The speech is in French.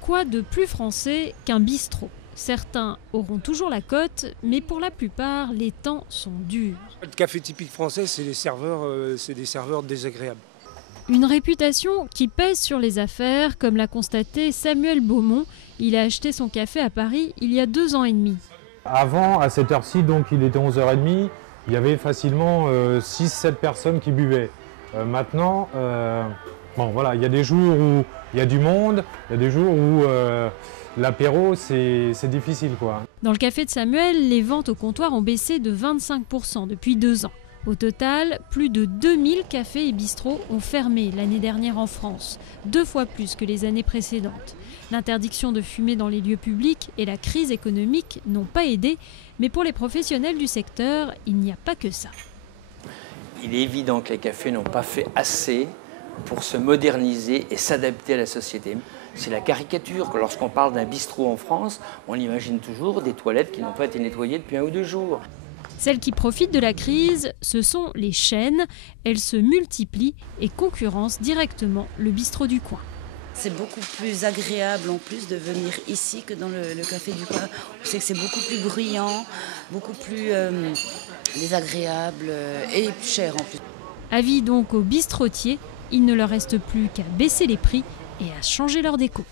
Quoi de plus français qu'un bistrot ? Certains auront toujours la cote, mais pour la plupart, les temps sont durs. Le café typique français, c'est des serveurs désagréables. Une réputation qui pèse sur les affaires, comme l'a constaté Samuel Beaumont. Il a acheté son café à Paris il y a 2 ans et demi. Avant, à cette heure-ci, donc il était 11h30, il y avait facilement 6-7 personnes qui buvaient. Maintenant, voilà, il y a des jours où il y a du monde, il y a des jours où l'apéro, c'est difficile, quoi. Dans le café de Samuel, les ventes au comptoir ont baissé de 25% depuis 2 ans. Au total, plus de 2000 cafés et bistrots ont fermé l'année dernière en France, 2 fois plus que les années précédentes. L'interdiction de fumer dans les lieux publics et la crise économique n'ont pas aidé, mais pour les professionnels du secteur, il n'y a pas que ça. Il est évident que les cafés n'ont pas fait assez pour se moderniser et s'adapter à la société. C'est la caricature que lorsqu'on parle d'un bistrot en France, on imagine toujours des toilettes qui n'ont pas été nettoyées depuis 1 ou 2 jours. Celles qui profitent de la crise, ce sont les chaînes. Elles se multiplient et concurrencent directement le bistrot du coin. C'est beaucoup plus agréable en plus de venir ici que dans le café du coin. On sait que c'est beaucoup plus bruyant, beaucoup plus désagréable et plus cher en plus. Avis donc aux bistrotiers, il ne leur reste plus qu'à baisser les prix et à changer leur déco.